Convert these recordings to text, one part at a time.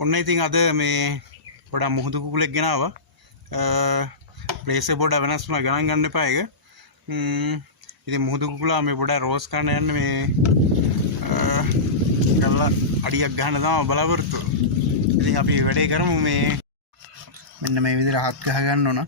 ඔන්න ඉතින් අද මේ පොඩක් මුහුදු කුකුලෙක් ගෙනාවා. ප්ලේස් එක පොඩක් වෙනස් වුණා, ගණන් ගන්න එපා ඒක. ඉතින් මුහුදු කුකුලා මේ පොඩක් රෝස් කරන්න යන්නේ මේ ගල්ලා අඩියක් ගන්න තමයි බලාපොරොත්තු. ඉතින් අපි වැඩේ කරමු. මේ මෙන්න මේ විදිහට හත් ගහ ගන්න ඕන.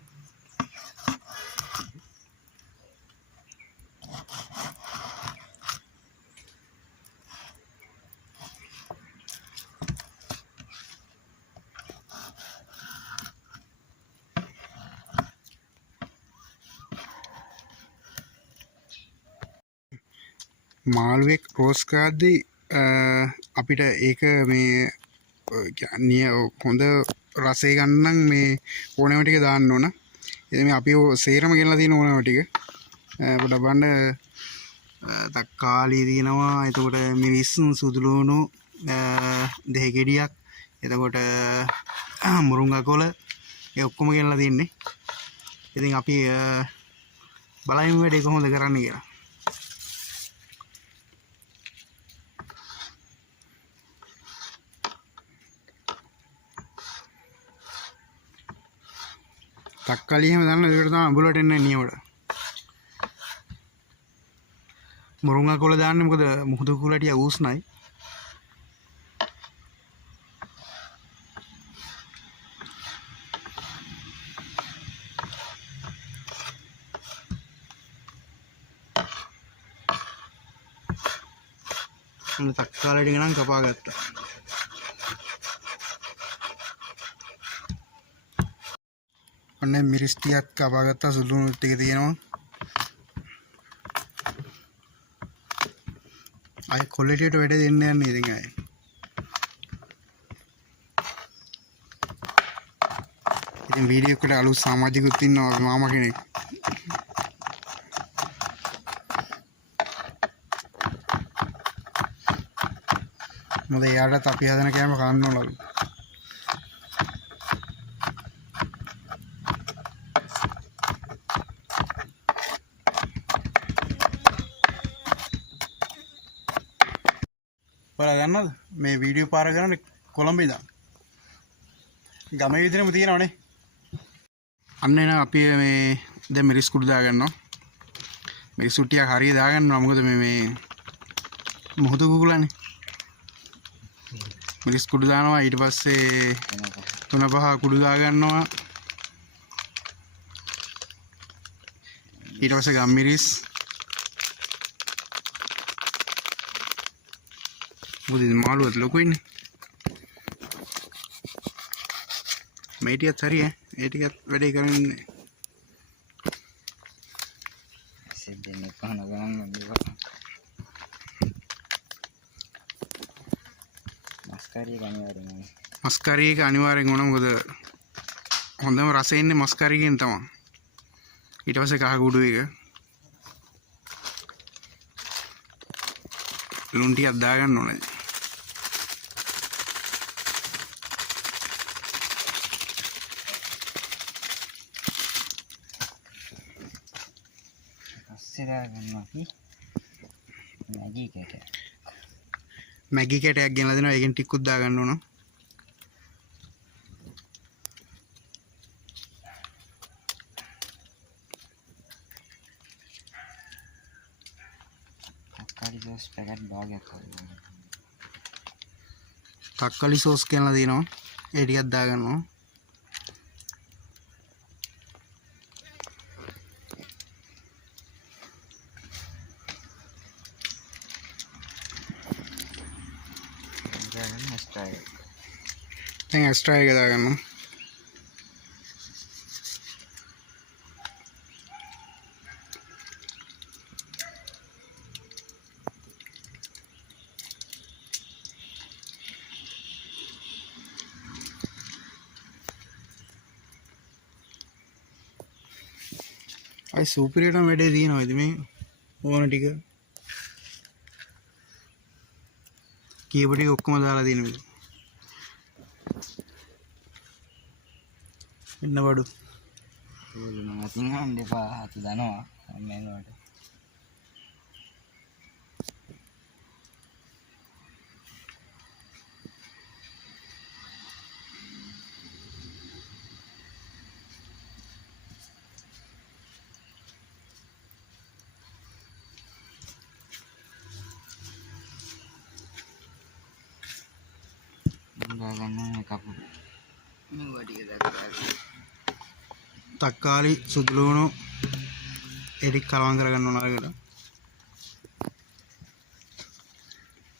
මාළුවෙක් රෝස් කරද්දී අපිට ඒක මේ කියන්නේ හොඳ රසය ගන්න මේ ඕනෑම ටික දාන්න ඕන. ඉතින් මේ අපි සේරම ගෙනලා තියෙන ඕනෑම ටික පොඩ බලන්න. තක්කාලි තියෙනවා, එතකොට මිරිස්, සුදුලුණු, දෙහි ගෙඩියක්, එතකොට මුරුංගා කොළ, ඒ ඔක්කොම ගෙනලා තින්නේ. ඉතින් අපි බලමු වැඩේ කොහොමද කරන්න කියලා. තක්කාලි එහෙම දාන්න ඒකට තමයි අඹුලට එන්නේ නියමට. මුරුංගා කොළ දාන්නේ මොකද මුහුදු කුකුලා ටික උස්නයි. අන්න තක්කාලි ටික නම් කපා ගත්තා. ඔන්න මිරිස් ටිකක් කපා ගත්තා, සුළුණු ටික තියෙනවා. අය ක්වොලිටියට වැඩ දෙන්න යන්නේ ඉතින් අය. ඉතින් වීඩියෝ එකට අලුත් සමාජිකුත් ඉන්නවා මාමා කෙනෙක්. මොකද එයාටත් අපි හදන කෑම කන්න ඕනලු. ඔයාලා දන්නවද මේ වීඩියෝ පාර කරන්නේ කොළඹ ඉඳන්? ගමේ විතරම තියෙනවනේ. අන්න එන අපි මේ දැන් මිරිස් කුඩු දාගන්නවා. මිරිස් ටික හරිය දාගන්නවා. මොකද මේ මුහුදු කුකුලානේ. මිරිස් කුඩු දානවා, ඊට පස්සේ 3-5 කුඩු දාගන්නවා. ඊට පස්සේ ගම් මිරිස්, මොකද මාළුවත් ලොකුයිනේ. මේ ටිකත් හරිය ඒ ටිකත් වැඩේ කරන්නේ. සිද්දෙන්නේ පහන ගන්න මේවා. මස්කරි එක අනිවාර්යෙන් ඕන. මොකද හොඳම රසය ඉන්නේ මස්කරියෙන් තමයි. ඊට පස්සේ කහ කුඩු එක ලුණු ටිකක් දාගන්න ඕනේ. මැගි කැටයක් ගෙනලා දෙනවා. ඒකෙන් ටිකකුත් දාගන්න ඕන. තක්කාලි සෝස් පැකට් භාගයක් හදන්න. තක්කාලි සෝස් ගෙනලා දෙනවා. ඒ ටිකක් දාගන්නවා. දැන් එක්ස්ට්‍රා එක දාගන්නවා. අයි සුපිරියටම වැඩේ තියෙනවා. ඉතින් මේ ඕන ටික කීප ටික ඔක්කොම දාලා තියෙනවා. එන්න බඩු මතින් ගන්න එපා. හතු දනවා මේනවට. ගන්න මේ කපුට මේවා ටික දැක්කා තක්කාලි සුදුලුණු එඩික් කලවම් කරගන්න ඕන අරගෙන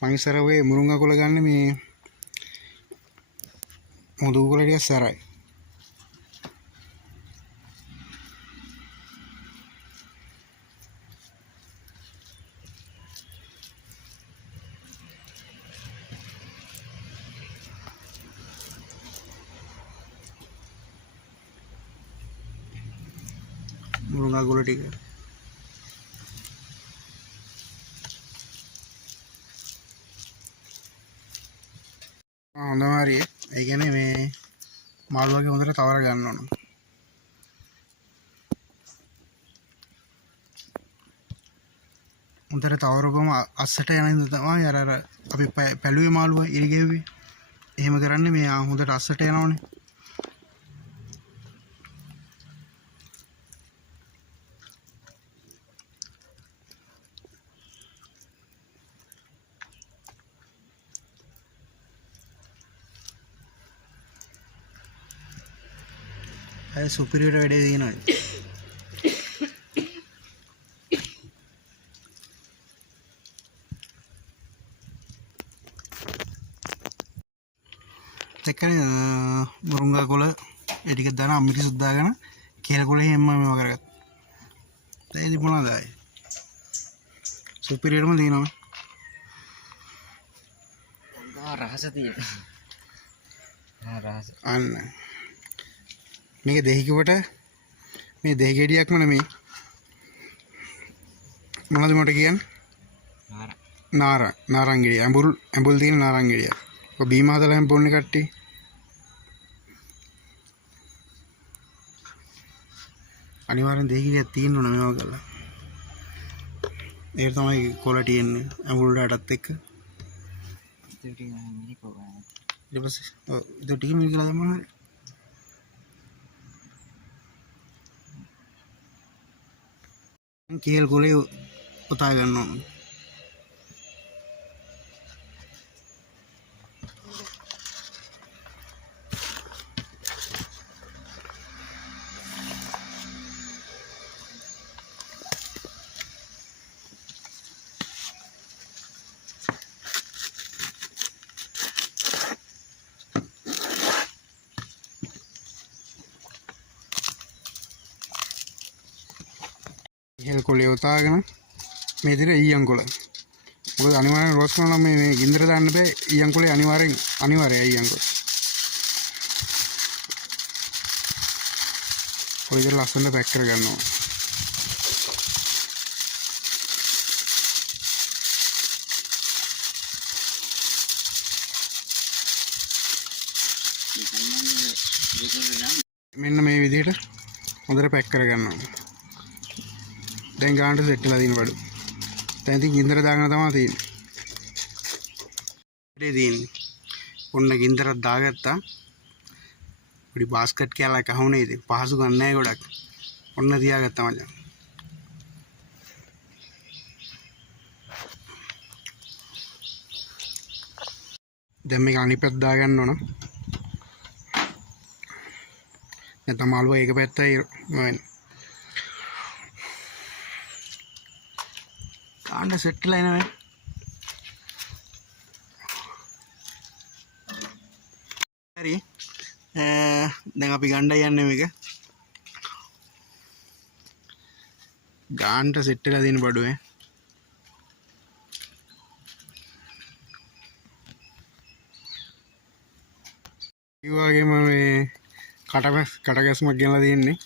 මං ඉස්සර ඔය මුරුංගා කොළ ගන්න මේ මුදුු කොළ ටික සැරයි මුරුංගා කොළ ටික හොඳම හරිය ඒ කියන්නේ මේ මාළු වගේ හොඳට තවර ගන්න ඕන හොඳට තවරගම අස්සට යන ඉඳ තමයි අර අපි පැලුවේ මාළුව ඉරිගෙව්වේ එහෙම කරන්නේ මේ හොඳට අස්සට යනවනේ අය සුපිරියට වැඩේ තියෙනවා දැක්කනේ මුරුංගා කොළ ඒ ටික දාන අම්මිටි සුද්දාගෙන කේල කොළේ හැම මේවා කරගත්තා දැන් ඉතින් මොනවද ආයේ සුපිරියටම තියෙනවා රහස තියෙනවා රහස අන්න මේක දෙහිකුවට මේ දෙහි ගෙඩියක්ම නෙමෙයි මොනවද මට කියන්නේ නාරං ගෙඩිය ඇඹුල් තියෙන නාරං ගෙඩිය ඔය බීම හදලා හැම බොන්නේ කට්ටිය අනිවාර්යෙන් දෙහි ගෙඩියක් තියෙන්න ඕන මේවා කරලා ඒක තමයි ක්වොලිටි එන්නේ ඇඹුල් ඩාටත් එක්ක ටික මිනිහ කොහොමද ඊට පස්සේ ඔව් ඒක ටික මිනිහ කියලා දැම්මම හරි කේල් කොලේ උතා ගන්න ඕන කේල් කොලේ උතාගෙන මේ විදිහට ඊයන් කොළ මොකද අනිවාර්යෙන් රෝස් කරනවා නම් මේ ගින්දර දාන්න බෑ ඊයන් කොලේ අනිවාර්යයි ඊයන් කොළ ඔය විදිහට ලස්සනට පැක් කර ගන්නවා මෙන්න මේ විදිහට හොඳට පැක් කර ගන්නවා දැන් ගානට සෙට් වෙලා තියෙන බඩු. දැන් ඉතින් ගින්දර දාගෙන තමයි තියෙන්නේ. ඔන්න ගින්දරක් දාගත්තා. පොඩි බාස්කට් කෑල්ලක් අහුනේ ඉතින් පහසු ගන්න නැහැ ගොඩක්. ඔන්න තියාගත්තා මචං. දැන් මේක අනිත් පැත්ත දාගන්න ඕන. නැත්නම් මාළුවා එක පැත්තයි වෙන්නේ. කාණ්ඩ සෙට් වෙලා එනවා හරි දැන් අපි ගණ්ඩ යන්නේ මේක ගාන්ට සෙට් වෙලා තියෙන බඩුවේ ඒ වගේම මේ කටගැස්මක් ගෙනලා තියෙන්නේ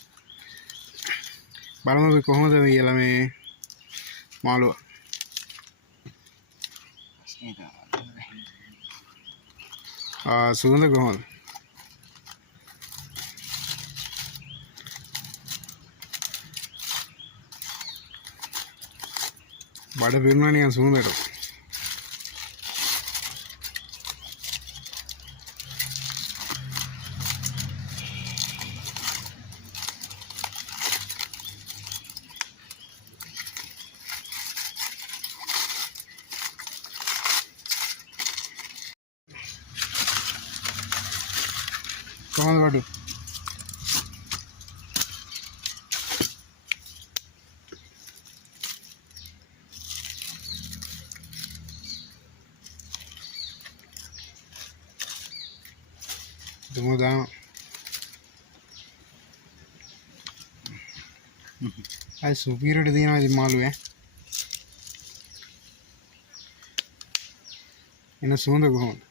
බලමු අපි කොහොමද කියලා මේ මාළුව සුගඳ කොහොමද බඩ පිරුණා නිකන් සුගඳට කොහොමද වඩු? දුමු දාන. අය සුපිරියට දිනනවා ඉතින් මාළු ඈ. එන සුවඳ කොහොමද?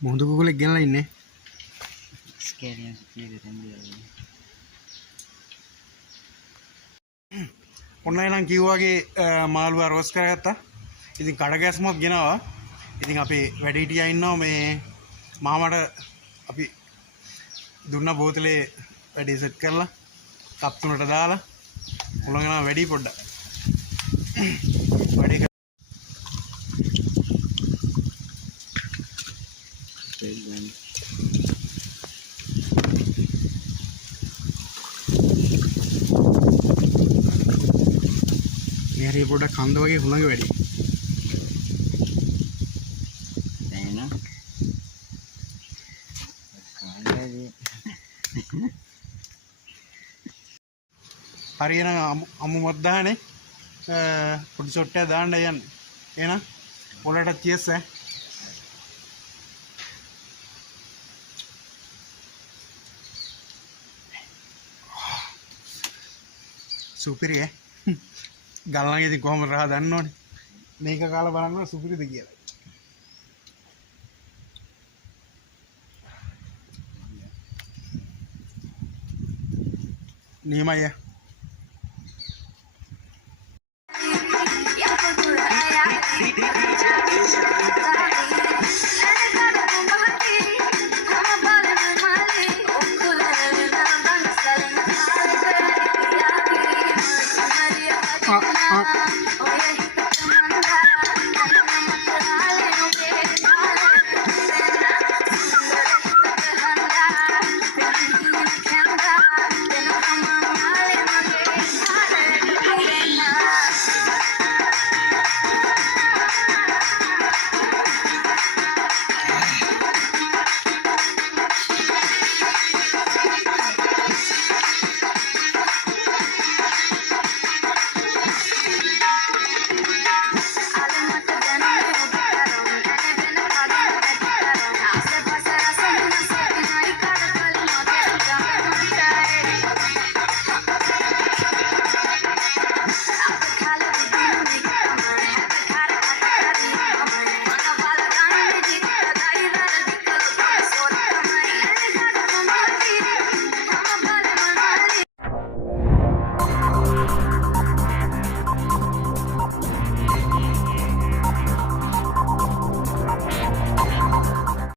මොහොත කුකුලෙක් ගෙනලා ඉන්නේ. ස්කේලියන් කීරේ තෙන්දියා. ඔන්න එහෙනම් කිව්වාගේ මාළුව රෝස් කරගත්තා. ඉතින් කඩගැස්මක් ගෙනවා. ඉතින් අපේ වැඩිහිටියා ඉන්නවා මේ මාමට අපි දුන්න බෝතලේ වැඩි සෙට් කරලා කප් තුනට දාලා උලංගනවා වැඩි පොඩ්ඩක්. වැඩි මෙහරි පොඩ්ඩක් කන්ද වගේ හුළඟ වැඩි. දැන් කාලේ හරියනම් අමු මත් දාන්නේ පොඩි සොට්ටයක් දාන්න යන්න. එහෙනම් ඔයාලට චියර්ස් ඈ. සුපිරි ඈ. ගල්ලන් ඉතින් කොහොමද රහ දන්නවනේ. මේක කාලා බලන්න සුපිරිද කියලා. නියමයි. Yeah,